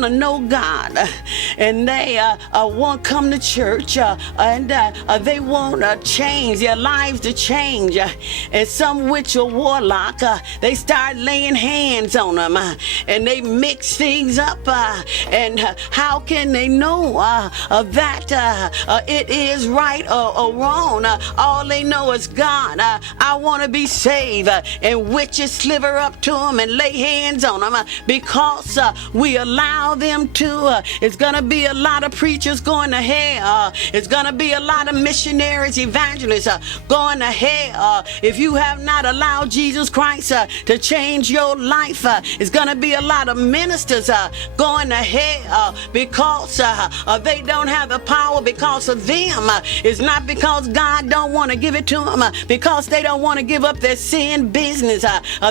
want to know God, and they won't come to church, and they won't change their lives to change. And some witch or warlock, they start laying hands on them, and they mix things up. And how can they know that it is right or wrong? All they know is God. I want to be saved. And witches sliver up to them and lay hands on them because we allow them to. It's going to be a lot of preachers going to hell. It's going to be a lot of missionaries, evangelists going to hell. If you have not allowed Jesus Christ to change your life, it's going to be a lot of ministers going to hell because they don't have the power because of them. It's not because God don't want to give it to them, because they don't want to give up their sin business.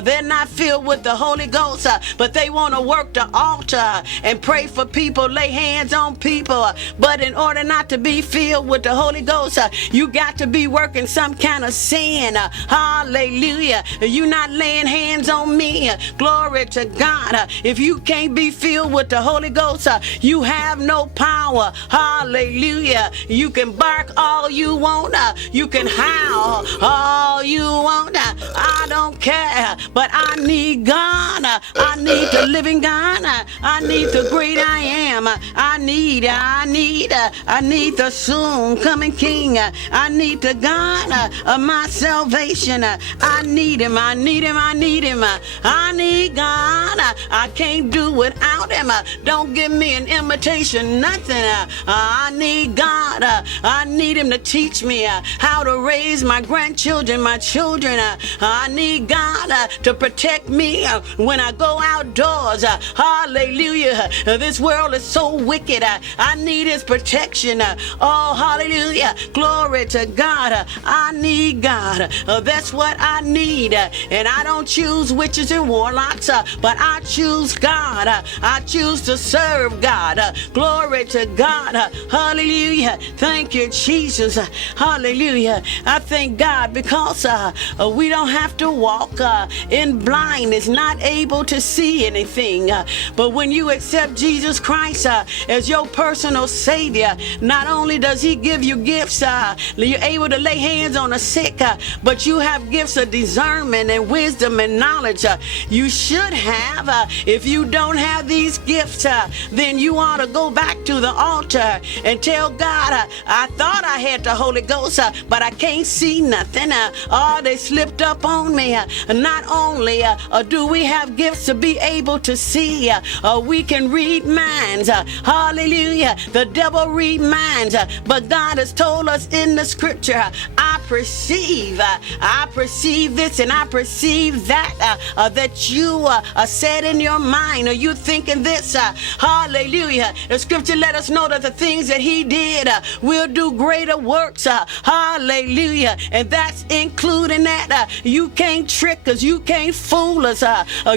They're not filled with the Holy Ghost, but they want to work the altar and pray for people, lay hands on people. But in order not to be filled with the Holy Ghost, you got to be working some kind of sin. Hallelujah. You not laying hands on me. Glory to God. If you can't be filled with the Holy Ghost, you have no power. Hallelujah. You can bark all you want. You can howl all you want. I don't care. But I need God. I need the living God. I need the great I am. I need the soon coming King. I need the God of my salvation. I need him. I need him. I need him. I need God. I can't do without him. Don't give me an imitation, nothing. I need God. I need him to teach me how to raise my grandchildren, my children. I need God to protect me when I go outdoors. Hallelujah. This world is so wicked. I need his protection. Oh, hallelujah. Glory to God. I need God. That's what I need. And I don't choose witches and warlocks, but I choose God. I choose to serve God. Glory to God. Hallelujah. Thank you, Jesus. Hallelujah. I thank God because we don't have to walk in blindness, not able to see anything. But when you accept Jesus Christ as your personal Savior, not only does he give you gifts, you're able to lay hands on the sick, but you have gifts of discernment and wisdom and knowledge. You should have. If you don't have these gifts, then you ought to go back to the altar and tell God, I thought I had the Holy Ghost, but I can't see nothing. Oh, they slipped up on me. Not only do we have gifts to be able to see, we can read minds. Hallelujah. The devil read minds, but God has told us in the scripture, I perceive this and I perceive that, that you said in your mind, or you thinking this. Hallelujah. The scripture let us know that the things that he did will do greater works. Hallelujah. And that's including that. You can't trick us. You can't fool us.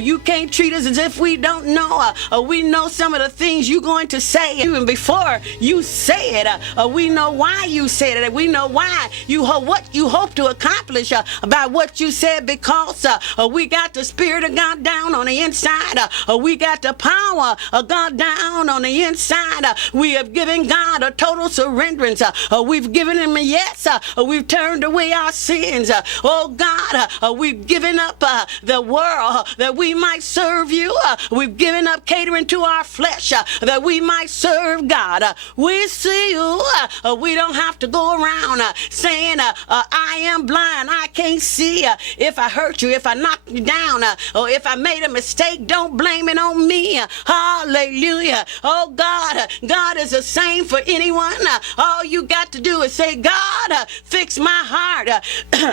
You can't treat us as if we don't know. We know some of the things you're going to say even before you say it. We know why you said it. We know why what you hope to accomplish about what you said, because we got the Spirit of God down on the inside. We got the power of God down on the inside. We have given God a total surrenderance. We've given him a yes. We've turned away our sins. Oh God, we've given up the world that we might serve you. We've given up catering to our flesh that we might serve God. We see you. We don't have to go around saying, I am blind, I can't see. If I hurt you, if I knocked you down, or if I made a mistake, don't blame it on me. Hallelujah. Oh God, God is the same for anyone. All you got to do is say, God, fix my heart.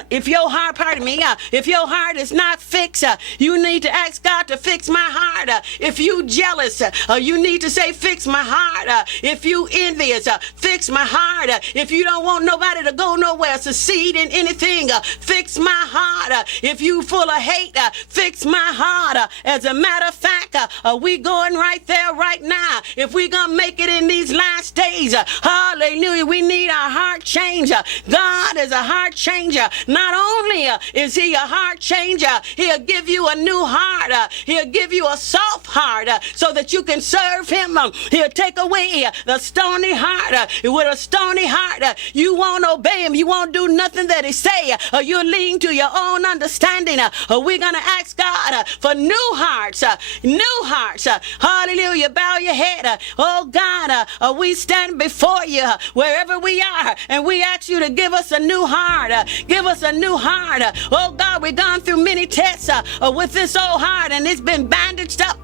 If your heart, pardon me, if your heart is not fixed, you need to ask God to fix my heart. If you jealous, you need to say, fix my heart. If you envious, fix my heart. If you don't want nobody to go nowhere, succeed in anything, fix my heart. If you full of hate, fix my heart. As a matter of fact, we going right there right now. If we're going to make it in these last days, hallelujah, we need a heart changer. God is a heart changer. Not only is he a heart changer, he'll give you a new heart. He'll give you a soft heart so that you can serve him. He'll take away the stony heart. With a stony heart, you won't obey him. You won't do nothing that he say. You'll lean to your own understanding. We're going to ask God for new hearts. New hearts. Hallelujah. Bow your head. Oh God, we stand before you wherever we are, and we ask you to give us a new heart. Give us a new heart. Oh God, we've gone through many tests with this old heart, and it's been bandaged up.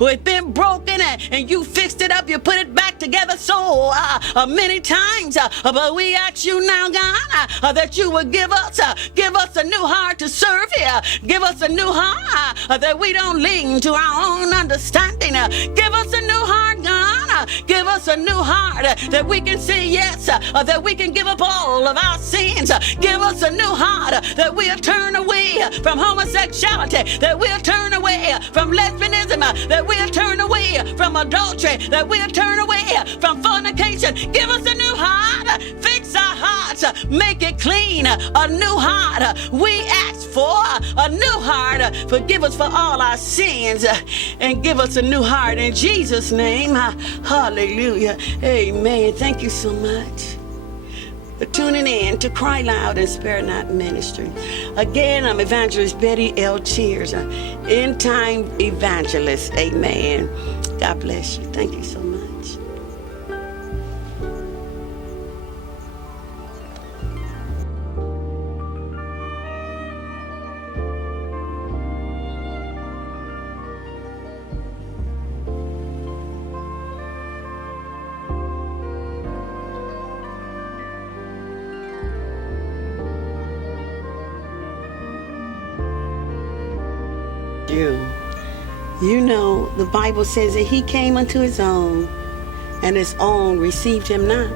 It's been broken, and you fixed it up. You put it back together so many times. But we ask you now, God, that you would give us a new heart to serve you. Give us a new heart that we don't lean to our own understanding. Give us a new heart, God. Give us a new heart that we can say yes, that we can give up all of our sins. Give us a new heart that we'll turn away from homosexuality, that we'll turn away from lesbianism, that we'll turn away from adultery, that we'll turn away from fornication. Give us a new heart. Fix our hearts. Make it clean. A new heart. We ask for a new heart. Forgive us for all our sins and give us a new heart in Jesus' name. Hallelujah. Amen. Thank you so much for tuning in to Cry Loud and Spare Not Ministry. Again, I'm Evangelist Betty L. Cheers, end time evangelist. Amen. God bless you. Thank you so much. You know, the Bible says that he came unto his own, and his own received him not.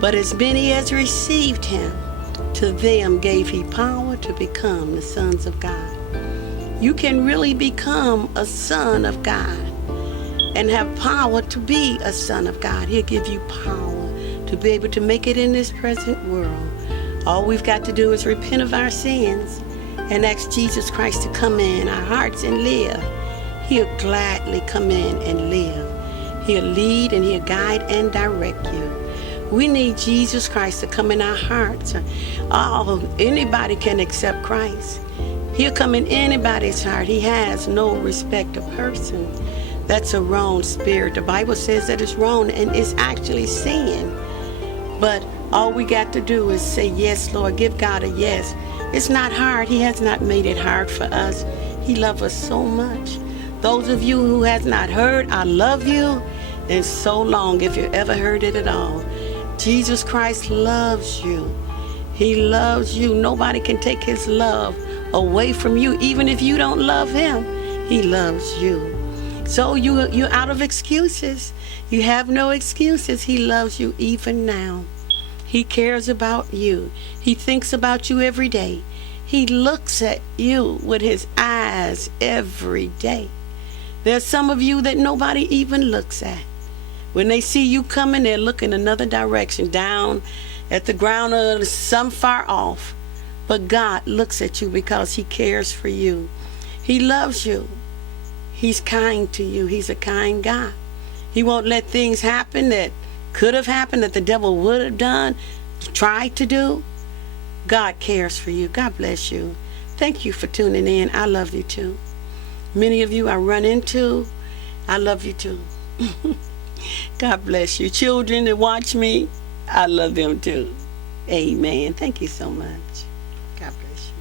But as many as received him, to them gave he power to become the sons of God. You can really become a son of God and have power to be a son of God. He'll give you power to be able to make it in this present world. All we've got to do is repent of our sins and ask Jesus Christ to come in our hearts and live. He'll gladly come in and live. He'll lead and he'll guide and direct you. We need Jesus Christ to come in our hearts. Anybody can accept Christ. He'll come in anybody's heart. He has no respect of person. That's a wrong spirit. The Bible says that it's wrong and it's actually sin. But all we got to do is say, yes, Lord, give God a yes. It's not hard. He has not made it hard for us. He loves us so much. Those of you who has not heard, I love you, and so long if you ever heard it at all. Jesus Christ loves you. He loves you. Nobody can take his love away from you, even if you don't love him. He loves you. So you're out of excuses. You have no excuses. He loves you even now. He cares about you. He thinks about you every day. He looks at you with his eyes every day. There's some of you that nobody even looks at. When they see you coming, they're looking another direction, down at the ground or some far off. But God looks at you because he cares for you. He loves you. He's kind to you. He's a kind God. He won't let things happen that could have happened, that the devil would have done, tried to do. God cares for you. God bless you. Thank you for tuning in. I love you too. Many of you I run into, I love you too. God bless you. Children that watch me, I love them too. Amen. Thank you so much. God bless you.